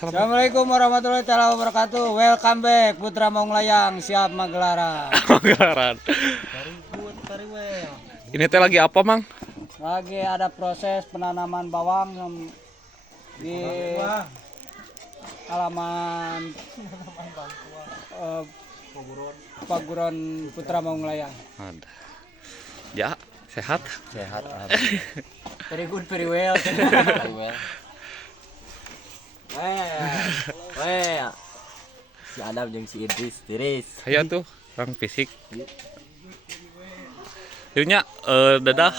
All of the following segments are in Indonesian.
Assalamualaikum warahmatullahi wabarakatuh. Welcome back Putra Maung Layang, siap Magelaran. Magelaran. Ini teh lagi apa, Mang? Lagi ada proses penanaman bawang di halaman Paguron Putra Maung Layang. Ada. Ya, sehat. Sehat. Very good, very well. Weh, si Adam jeung si Idris tiris. Saya tuh orang fisik. Ieunya dadah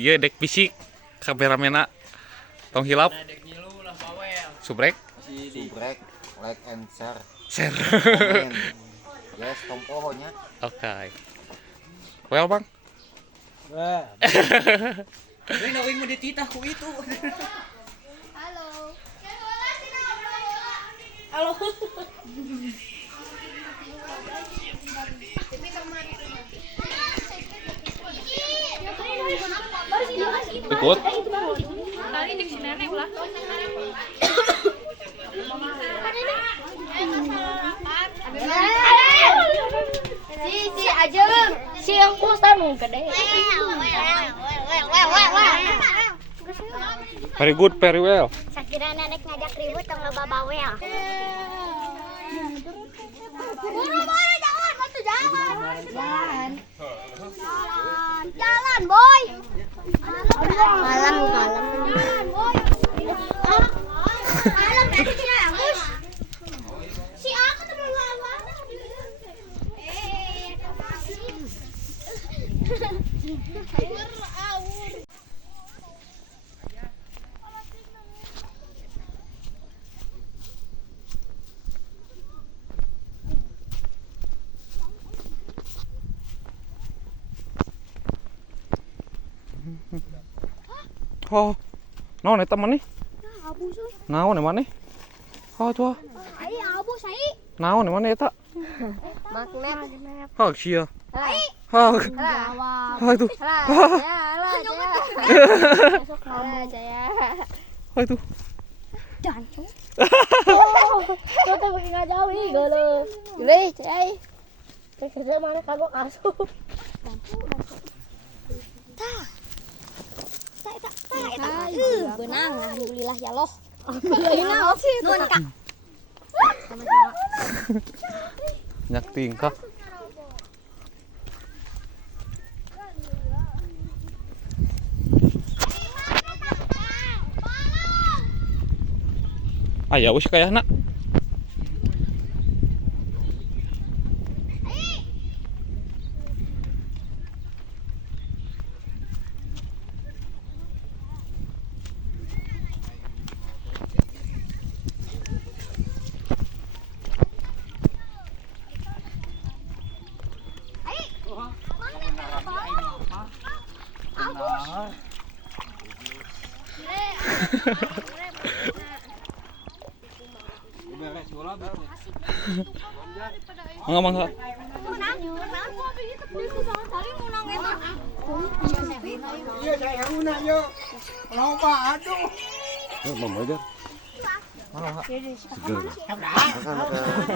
ieu dek fisik kameramena tong hilap. Subrek. Subrek, like and share. Share. Komen. Yes, tompohonya. Oke. Well, Bang. Ini nawing mau dititah ku itu. Halo. Ikut. Tadi di sini nenek ulah. Si Ajeng, si yang kusanu gede. Very good, very well. Sakira nenek ngajak ribut tong loba bawel. Buru-buru jangan, batu jangan. Jalan, boy. Malam. Jalan, boy. Malam tadi si Agus. Si aku teman lama. Oh. Naon eta maneh? Abu soy. Naon maneh? Oh, tuh. Ai abu sai. Naon maneh eta? Magnet. Oh, sia. Ai. Oh. Jawab. Oh, itu. Oh, itu. Jancu. Oh, tuh teh beuki ngajawi geuleuh. Geuleuh, cai. Kerja mana kagok asup. Benang, alhamdulillah ya loh. Alhamdulillah. Nun kak. Nyak tingkah. Aya wis kayana. Mangga. Iya, saya guna yo. Loba aduh.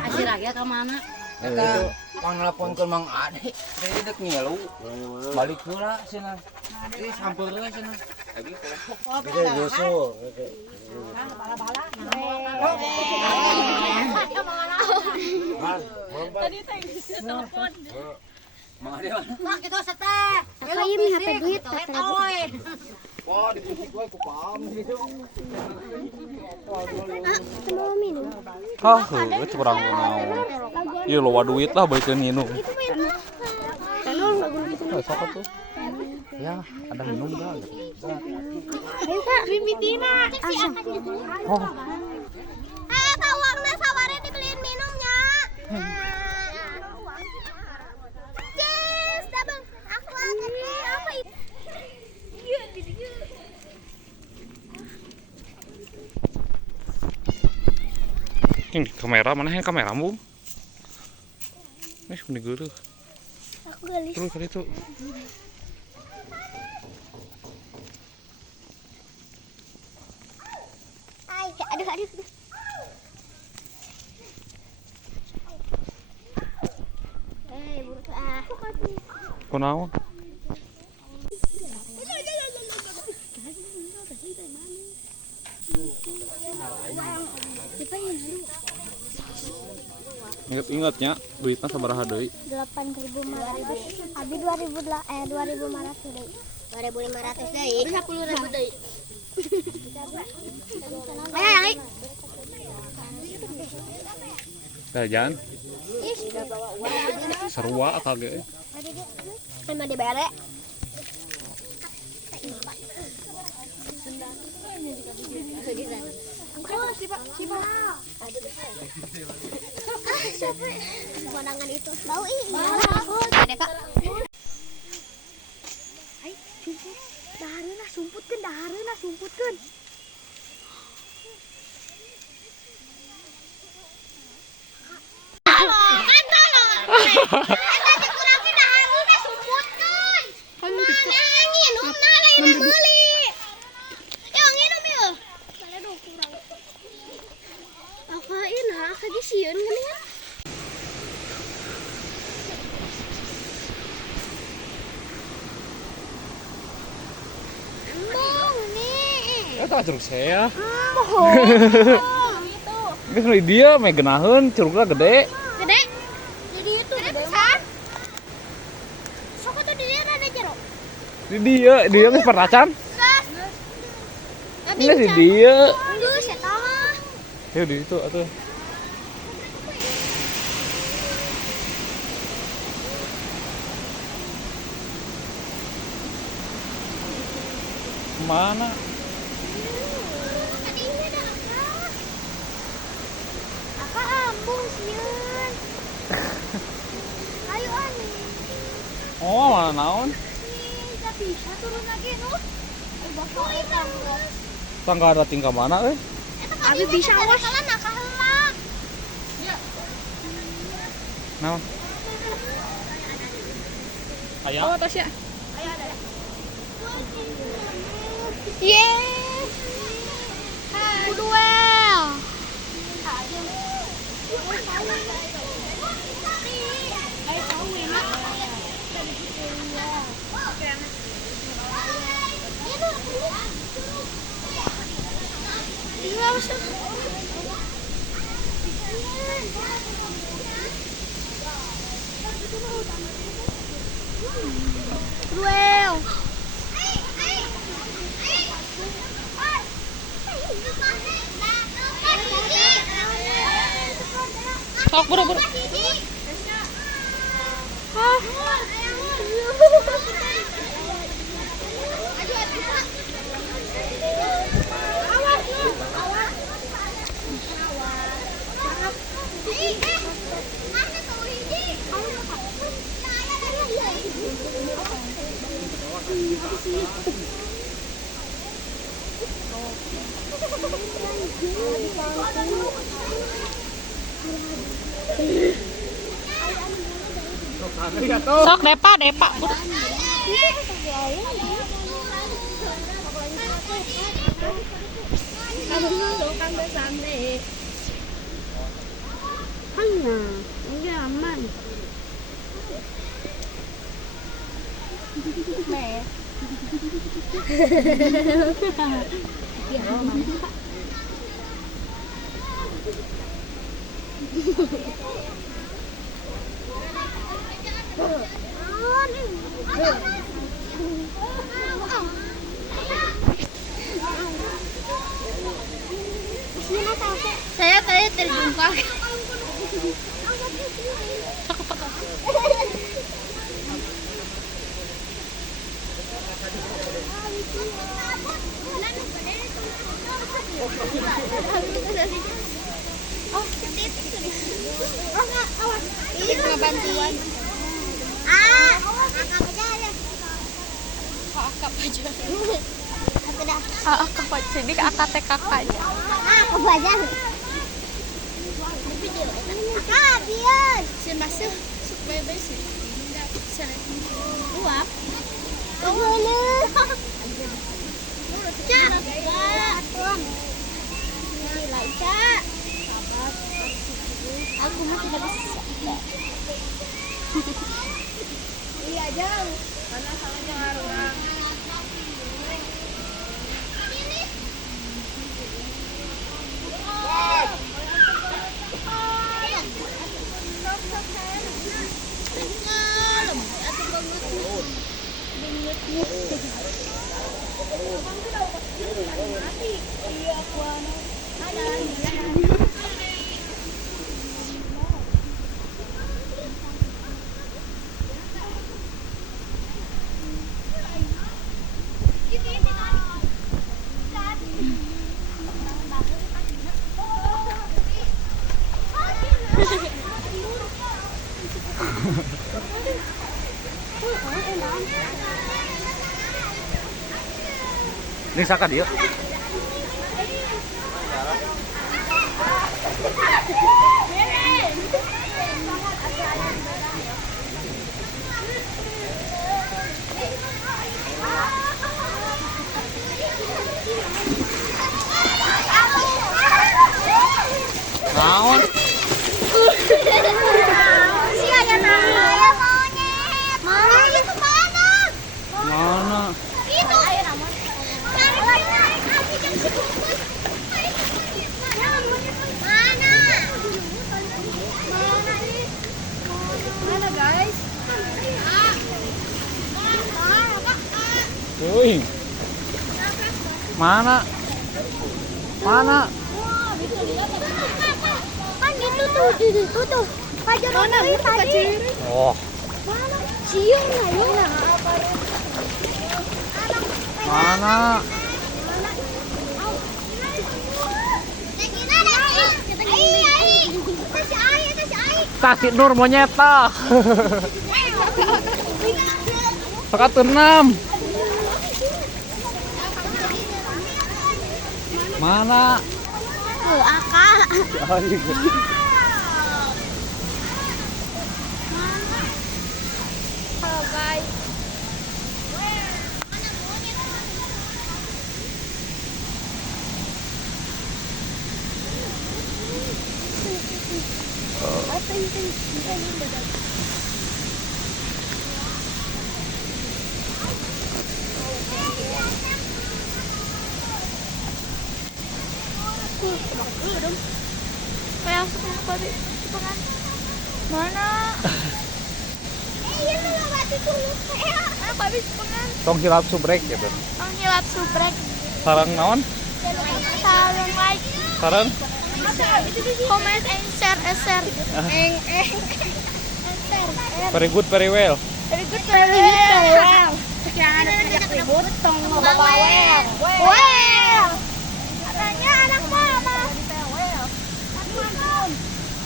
Asiragya ka mana? Eta panelponkeun Mang Ade, teh dek ngilu. Balik heula cenah. Geus sampeureuh cenah. Gede nyusul. Tadi teh telepon. Mang Ade mana? Mak kita seteh. Kayak mi HP duit teh. Wah, dikusik wae ku paham. Mau minum. Hah, itu kurang naon. Ieu loba duit lah baikeun minum. Tanul lagu gitu. Sok tuh. Ya, ada minum enggak? Ayo Kak, mimitina. Oh, Uangnya sabarnya dibeliin minumnya. Yes, dabang. Aku lagi apa itu? ini kamera mana yang kameramu? Ini sudah guru. Aku gelis. Terus kali itu. Ay, aduh. Buruk ah. Kunaon? Ingat-ingatnya duitnya sabaraha deui? 8.500. Abi 2.500 deui. 2.500 deui. 10.000 deui. Ayo yang Jajan. Sarua kage. Kan mah dibere. pemandangan itu. Bau ih. Ada Kak. Ai, sumput. Dahareuna sumputkeun. Eta curug saya. Geus di dieu me geunaheun curugna gede. Gede. Jadi itu gede pisan. Sok atuh di dieu ada jeruk. Di dieu geus peracan. Geus di dieu. Geus eta mah. Ya di itu atuh. Mana? Apa ambung sieun. Ayo ani. Oh, mana naon? Enggak bisa turun lagi nu. Ai bakal eta. Tangga ada tingkah mana euy? Abi bisa awas. Nakaheula. Naon? Aya. Oh, tos ya. Yes. Kuduel. Duel. Sok buru-buru. Sok depa. Hanya, enggak aman. Saya tadi terjungkal. Oh, awas. Ini bantuan. Angkat aja ya. Akap aja. Sudah. Akap aja. Jadi akak aja. Aku belajar. Akak, biar. Masuk bebe sih. Uap. Tunggu. Cak. Cak. Cak. Iya, Jang. Mana sama Jang arurang. Ini saka dia. Naon? Si ada namanya monyet. Mana itu mana? Mana? Itu. Tarik aja jam sebungkus. Mana? Mana ini? Mana, guys? Woi. Mana? Mana? Kan itu tuh. Pajar mana tadi? Oh, Mana? Cium lah ya. mana? Kasih Nur monyet tah. Saka tenam. Mana? Akak. Halo, guys. Kayak babi pengan. Mana? Iya lu batu dulu. Mana babi pengan? Tong hilap subrek gitu. Penghilap subrek. Sarang naon? Salam like, Sarang? comment and share. Eng. Very good, very well. Very good, very well. Sekian ada kerja ribut, tong bawel. Well. Katanya anak mama.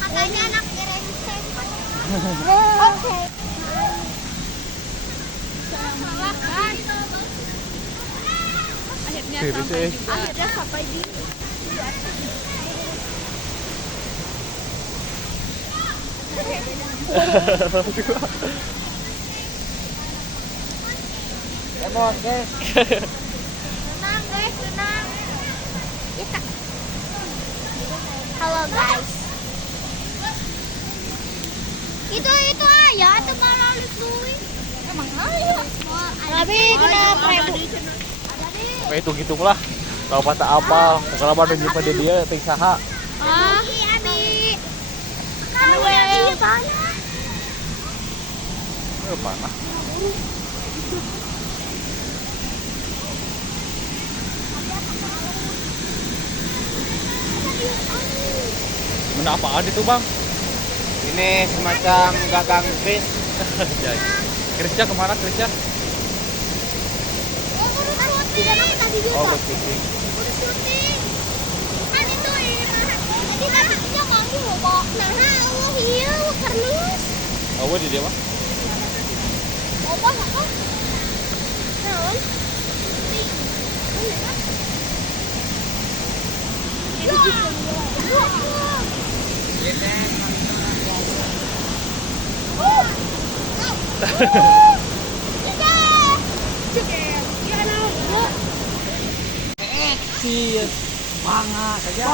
Katanya anak keren. Oke. Akhirnya sampai di Lemon, guys. Tenang guys, tenang. Kita. Halo guys. Itu ayah itu malah lucuin. Emang ayo. Tapi kenapa ibu? Kayak itu gitu lah. Tahu patah apa? Kalau ada nyimpen di dia ting saha. Ah, abi. Kalau ini banyak. Panah. Mana apaan itu, Bang? Ini semacam gagang Chris. Krisnya kemana Krisnya? Di dalam tadi juga. Oh, ke syuting. Udah syuting. Kan itu tadi kan dia kami mau bawa. Nah, Allah iya, karnis. Oh, di dia mah? Apa apa? Naon? Iya. Banga saja.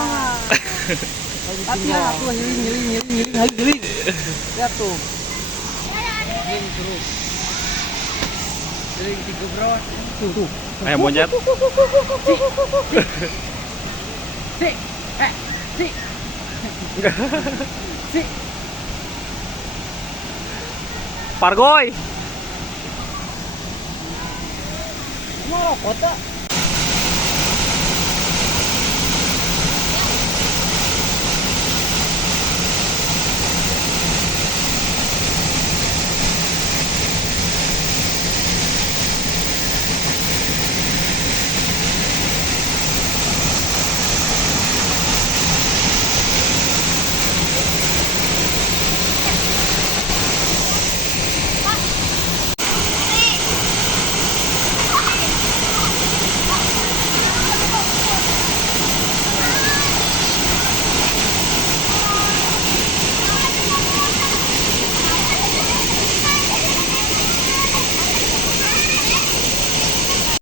Latihan aku nyeling. Lihat tuh. Nyeling terus. Nyeling 3 bro. Tuh. Ayo monyet. Si. Pargoy. Mau kota.